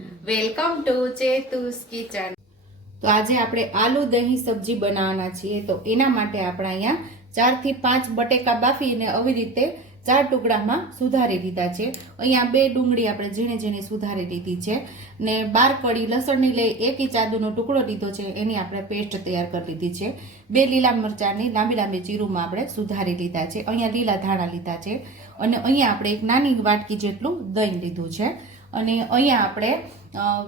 Welcome to ચેતુસ kitchen. તો આજે આપણે આલુ દહીં સબ્જી બનાવવાના છીએ. તો એના માટે આપણે અહીંયા ચારથી પાંચ બટેકા બાફીને આવી રીતે ચાર ટુકડામાં સુધારી લીધા છે. અહીંયા બે ડુંગળી આપણે ઝીણે ઝીણે સુધારી લીધી છે. ને બાર કડી લસણની લઈ એક ઇંચ આદુનો ટુકડો લીધો છે. એની આપણે પેસ્ટ તૈયાર કરી લીધી છે. બે લીલા મરચાંની લાંબી લાંબી ચીરુમાં આપણે સુધારી લીધા છે. અહીંયા લીલા ધાણા લીધા છે. અને અહીંયા આપણે એક નાની વાટકી જેટલું દહીં લીધું છે. અને અહીંયા આપણે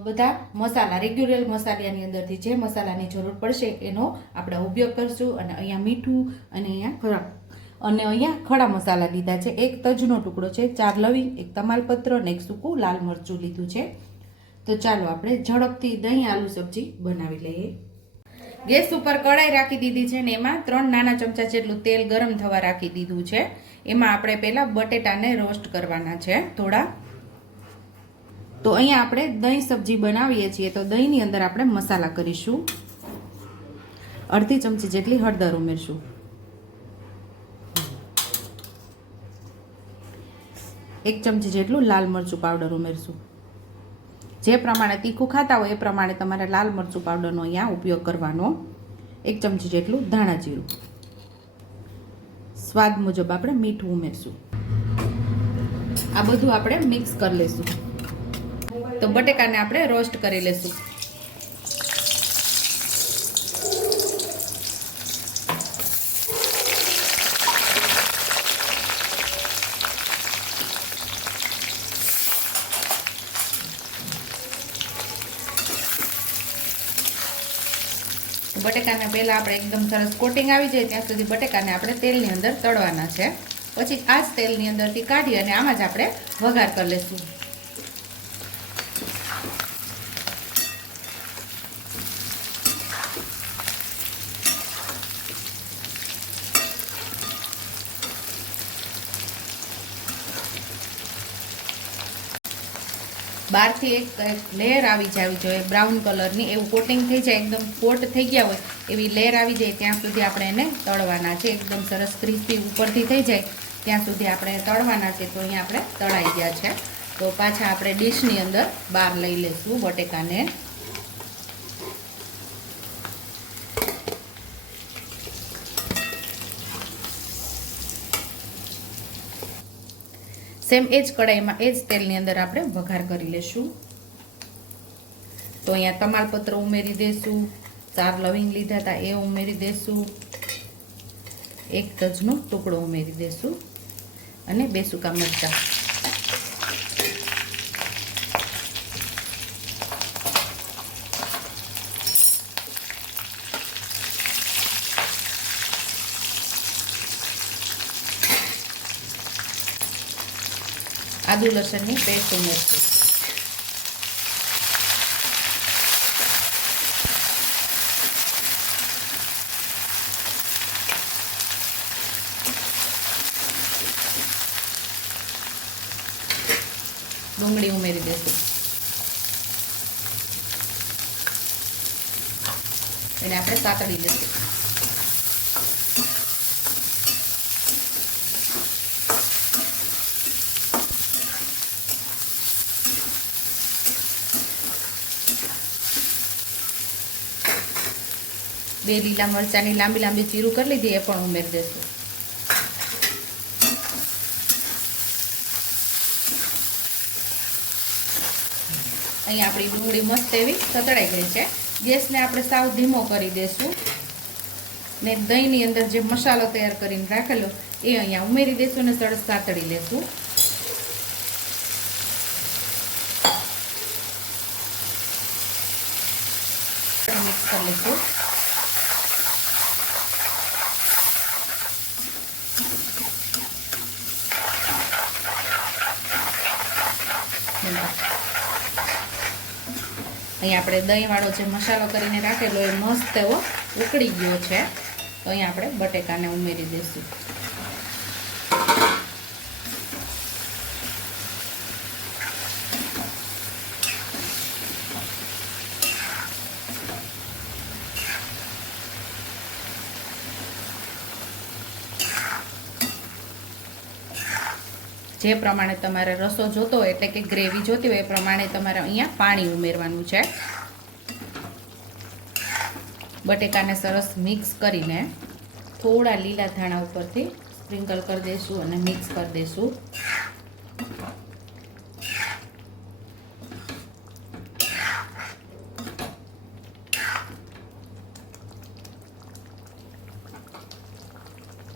બધા મસાલા, રેગ્યુલર મસાલાની અંદરથી જે મસાલાની જરૂર પડશે એનો આપણે ઉપયોગ કરશું અને અહીંયા મીઠું અને અહીંયા ખરા, અને અહીંયા ખડા મસાલા લીધા છે. એક તજનો ટુકડો છે, ચાર લવિંગ, એક તમાલપત્ર અને એક સૂકું લાલ મરચું લીધું છે. તો ચાલો આપણે ઝડપથી દહીં, આલુ, સબ્જી બનાવી લઈએ. ગેસ ઉપર કડાઈ રાખી દીધી છે ને એમાં ત્રણ નાના ચમચા જેટલું તેલ ગરમ થવા રાખી દીધું છે. એમાં આપણે પહેલાં બટેટાને રોસ્ટ કરવાના છે થોડા. તો અહીંયા આપણે દહીં સબ્જી બનાવીએ છીએ. તો દહીંની અંદર આપણે મસાલા કરીશું. અડધી ચમચી જેટલી હળદર ઉમેરશું. એક ચમચી જેટલું લાલ મરચું પાવડર ઉમેરશું. જે પ્રમાણે તીખું ખાતા હોય એ પ્રમાણે તમારે લાલ મરચું પાવડરનો અહીંયા ઉપયોગ કરવાનો. એક ચમચી જેટલું ધાણા જીરું. સ્વાદ મુજબ આપણે મીઠું ઉમેરશું. આ બધું આપણે મિક્સ કરી લઈશું તો બટેકાને આપણે રોસ્ટ કરી લેશું. બટેકાને પહેલાં આપણે એકદમ સરસ કોટિંગ આવી જાય ત્યાં સુધી બટેકાને આપણે તેલની અંદર તળવાના છે. પછી આ જ તેલની અંદરથી કાઢી અને આમાં જ આપણે વઘાર કરી લઈશું બહારથી એક લેયર આવી જવી જોઈએ બ્રાઉન કલરની એવું કોટિંગ થઈ જાય, એકદમ કોટ થઈ ગયા હોય, એવી લેયર આવી જાય, ત્યાં સુધી આપણે એને તળવાના છે. એકદમ સરસ ક્રિસ્પી ઉપરથી થઈ જાય, ત્યાં સુધી આપણે તળવાના છે, તો અહીંયા આપણે તળાઈ ગયા છે. તો પાછા આપણે ડીશની અંદર બહાર લઈ લઈશું બટેકાને સેમ એ જ કડાઈમાં એ જ તેલની અંદર આપણે વઘાર કરી લેશું. તો અહીંયા તમાલપત્ર ઉમેરી દઈશું ચાર લવિંગ લીધા હતા એ ઉમેરી દઈશું એક તજનો ટુકડો ઉમેરી દઈશું અને બે સૂકા મરચાં. આદુ લસણની પેસ્ટ ઉમેરશું. ડુંગળી ઉમેરી દેશું. એને આપણે સાતડી દઈશું બે લીલા મરચાંની લાંબી લાંબી ચીરું કરી લીધી, એ પણ ઉમેરી દેશું. અહીંયા આપણી ડુંગળી મસ્ત એવી સતળાઈ ગઈ છે. ગેસને આપણે સાવ ધીમો કરી દેશું. ને દહીંની અંદર જે મસાલો તૈયાર કરીને રાખેલો, એ અહીંયા ઉમેરી દેશું ને સરસ સાતળી લેશું. મિક્સ કરી લઈશું અહીં આપણે દહીંવાળો જે મસાલો કરીને રાખેલો એ મસ્ત એવો ઉકળી ગયો છે. તો અહીં આપણે બટેકાને ઉમેરી દઈશું. જે પ્રમાણે તમારે રસો જોતો હોય, એટલે કે ગ્રેવી જોતી હોય, એ પ્રમાણે તમારે અહીંયા પાણી ઉમેરવાનું છે. બટેકાને સરસ મિક્સ કરીને થોડા લીલા ધાણા ઉપરથી સ્પ્રિંકલ કરી દઈશું અને મિક્સ કરી દઈશું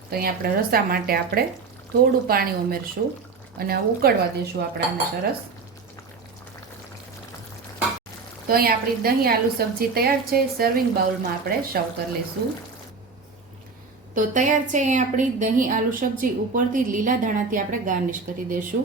તો અહીંયા આપણે રસા માટે આપણે થોડું પાણી ઉમેરશું. અને ઉકળવા દઈશું આપણે આને સરસ. તો અહીં આપણી દહીં આલુ સબ્જી તૈયાર છે. સર્વિંગ બાઉલમાં આપણે સર્વ કરી લઈશું તો તૈયાર છે અહીંયા આપણી દહીં આલુ સબ્જી ઉપરથી લીલા ધાણાથી આપણે ગાર્નિશ કરી દઈશું